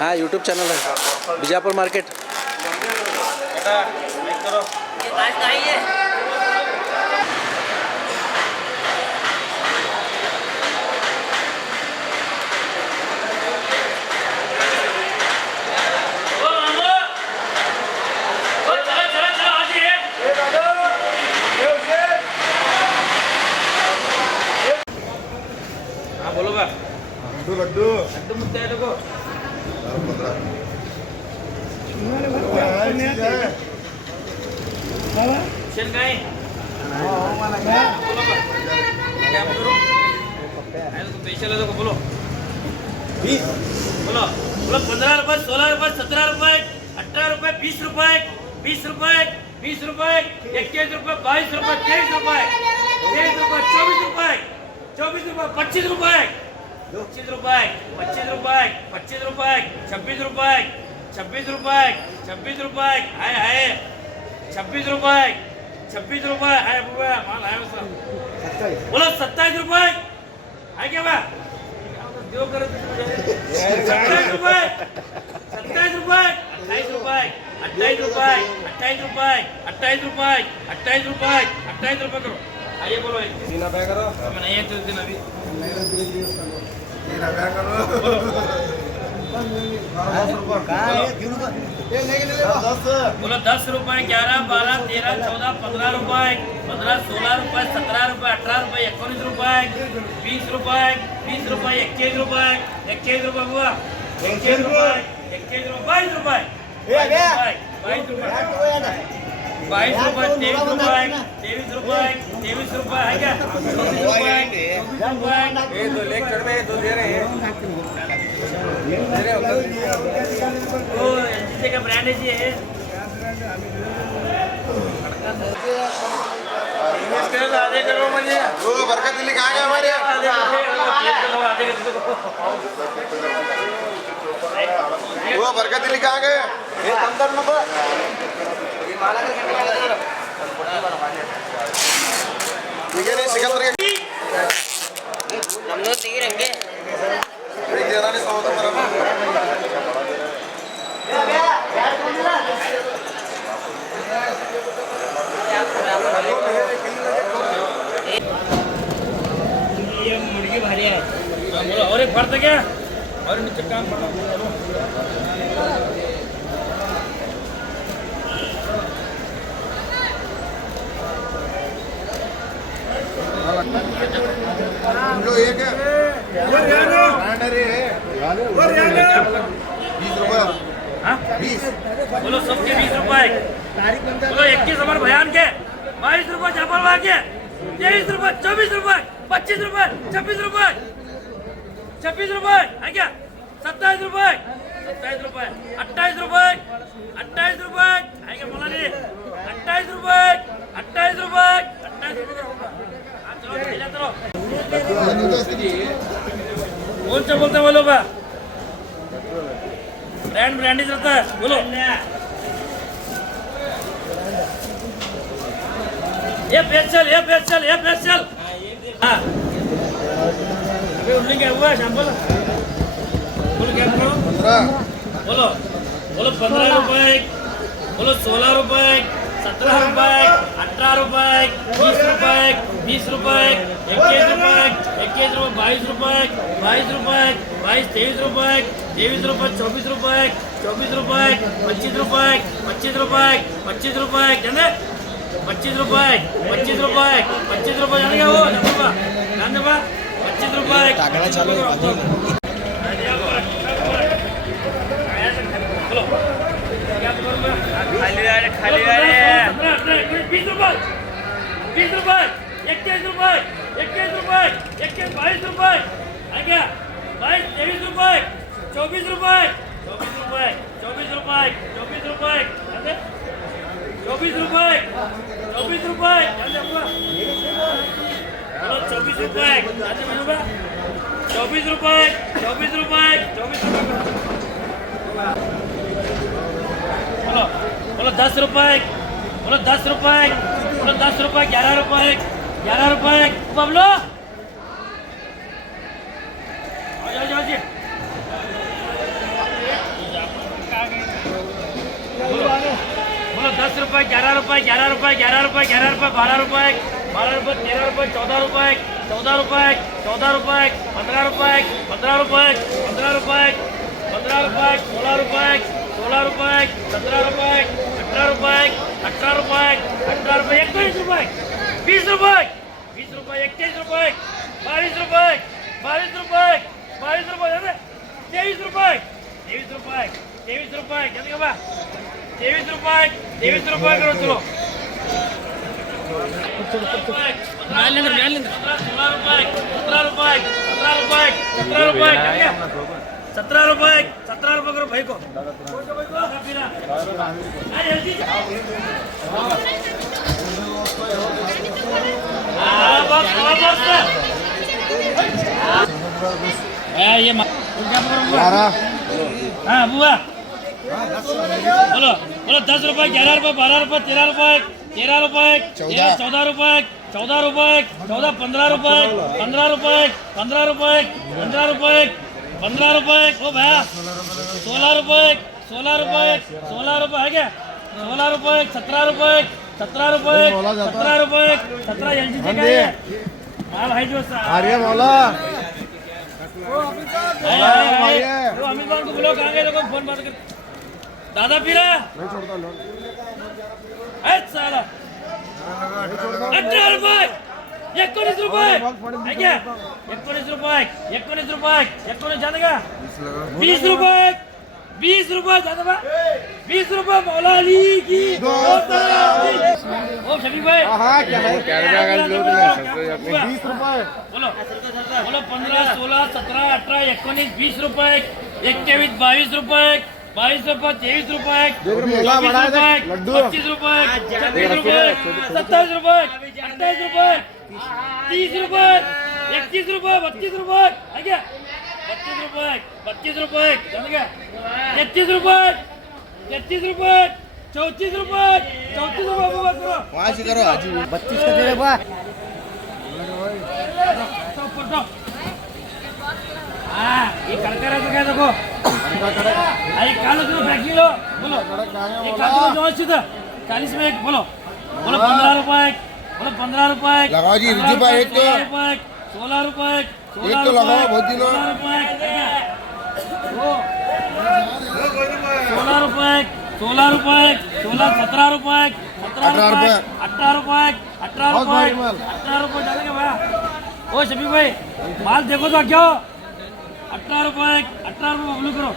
हाँ YouTube channel है बीजापुर मार्केट। बोलो बा लड्डू लड्डू लड्डू मुद्दा है देखो शेर काय क्या बोलो पैसे लो देखो बोलो 20 बोलो बोलो 15 रुपए 16 रुपए 17 रुपए 18 रुपए 20 रुपए 20 रुपए 20 रुपए 21 रुपए 22 रुपए 23 रुपए 23 रुपए 24 रुपए 24 रुपए 25 रुपए 25 रुपए 25 रुपए 25 रुपए 26 रुपए 26 रुपए 26 रुपए हाय हाय 26 रुपए 26 रुपए हाय रुपए माल है उसका बोलो 27 रुपए है क्या बा जो करो 27 रुपए 27 रुपए 28 रुपए 28 रुपए 28 रुपए 28 रुपए 28 रुपए 28 रुपए करो आइए बोलो सीना पे करो मैं नहीं है तो दिन अभी सीना पे करो बोलो 10 रुपए 11 12 13 14 15 रुपए 15 16 रुपए 17 रुपए 18 रुपए 19 रुपए 20 रुपए 20 रुपए 21 रुपए 21 रुपए हुआ 21 रुपए 21 रुपए 22 रुपए 22 रुपए 22 रुपए 23 रुपए 23 रुपए 23 रुपए है क्या 24 रुपए ये दो लेग चढ़ में दो दे रहे हैं वो एनसीसी का ब्रांड है जी ये आधे करो मुझे वो बरकत दिल्ली कहाँ गया हमारे वो बरकत दिल्ली कहाँ गए ये अंदर में ठीक है नहीं सिकंदर के हम लोग तीर रहेंगे एक जना ने सौ तो ये मुर्गी भारी है बोलो और एक भरते क्या और नीचे काम पड़ा लो एक हाँ 20 बोलो सबके 20 रुपए बोलो 21 हमारे बयान के 22 रुपए जाफरवा के 23 रुपए 24 रुपए 25 रुपए 26 रुपए 26 रुपए है क्या 27 रुपए 27 रुपए 28 रुपए 28 रुपए है क्या बोला नहीं 28 रुपए 28 रुपए 28 रुपए चलो पहले चलो कौन सा बोलते बोलो बा ब्रांड ब्रांडी चलता है बोलो ये पेशल हाँ अबे उन्हें क्या हुआ शैम्पल बोलो क्या करो 15 बोलो बोलो 15 रुपए बोलो 16 रुपए 17 रुपए 18 रुपए 20 रुपए 20 रुपए 21 रुपए 22 रुपए 22 रुपए 23 रुपए 23 रुपए 24 रुपए 24 रुपए 25 रुपए 25 रुपए 25 रुपए जाने 25 रुपए 25 रुपए 25 रुपए जाने वो जाने बा 25 रुपए खाली 20 रुपए 20 रुपए 21 रुपए 21 रुपए 21 22 रुपए है क्या 22 23 रुपए 24 रुपए 24 रुपए 24 रुपए 24 रुपए 24 रुपए 24 रुपए 24 रुपए 24 रुपए 24 रुपए 24 रुपए बोलो बोलो 10 रुपए बोलो 10 रुपए बोलो 10 रुपए 11 रुपए 11 रुपए बबलो रुपये 11 रुपये 11 रुपये 11 रुपये 11 रुपये 12 रुपये 12 रुपये 13 रुपये 14 रुपये 14 रुपये 14 रुपये 15 रुपये 15 रुपये 15 रुपये 15 रुपये 16 रुपये 16 रुपये 17 रुपये 18 रुपये 18 रुपये 18 रुपये 21 रुपये 20 रुपये 20 रुपये 21 रुपये 22 रुपये 22 रुपये 22 रुपये 23 रुपये 23 रुपये 23 रुपये क्या देखा बा 23 रुपये 23 रुपये करो चलो 17 रुपये 17 रुपये करो भाई को ये हाँ बुआ बोलो बोलो 10 रुपये 11 रुपये 12 रुपये 13 रुपये 13 रुपये 14 रुपये 14 रुपये 14 15 रुपये 15 रुपये 15 रुपये 15 रुपये 15 रुपये ओ भैया 16 रुपये 16 रुपये 16 रुपये है क्या 16 रुपये 17 रुपये 17 रुपये 17 रुपये 17 एलजी का है हाँ भाई जो अरे मौला वो अमित को बोलो कहाँ गए देखो फोन बात कर दादा पीरा नहीं छोड़ता लोन साला 18 रुपये 19 रुपये है क्या 19 रुपये 19 रुपये 19 ज्यादा का 20 रुपये 20 रुपये ज्यादा बा 20 रुपये मौला अली की ओ शफीक भाई हाँ क्या है 20 रुपये बोलो बोलो 15 16 17 18 19 20 रुपये 21 22 रुपये 22 रुपये 23 रुपये 25 रुपये 26 रुपये 27 रुपये 28 रुपये 30 रुपये 31 रुपये 32 रुपये है क्या 32 रुपये 33 रुपये 34 रुपये 34 रुपये 34 रुपये बात करो वहाँ से करो आज 32 का दे रे बा हाँ ये कड़कड़ा तो क्या देखो अरे कालो जो बैठी लो बोलो ये कालो जो अच्छी था 40 में एक बोलो बोलो 15 रुपए बोलो 15 रुपए लगाओ जी रिजू भाई एक तो 16 रुपए एक तो लगाओ बहुत दिनों 16 रुपए 16 रुपए 16 17 रुपए 17 रुपए 18 रुपए 18 रुपए 18 रुपए डालेंगे भैया ओ शफीक भाई माल देखो तो क्यों 18 रुपए बबलू करो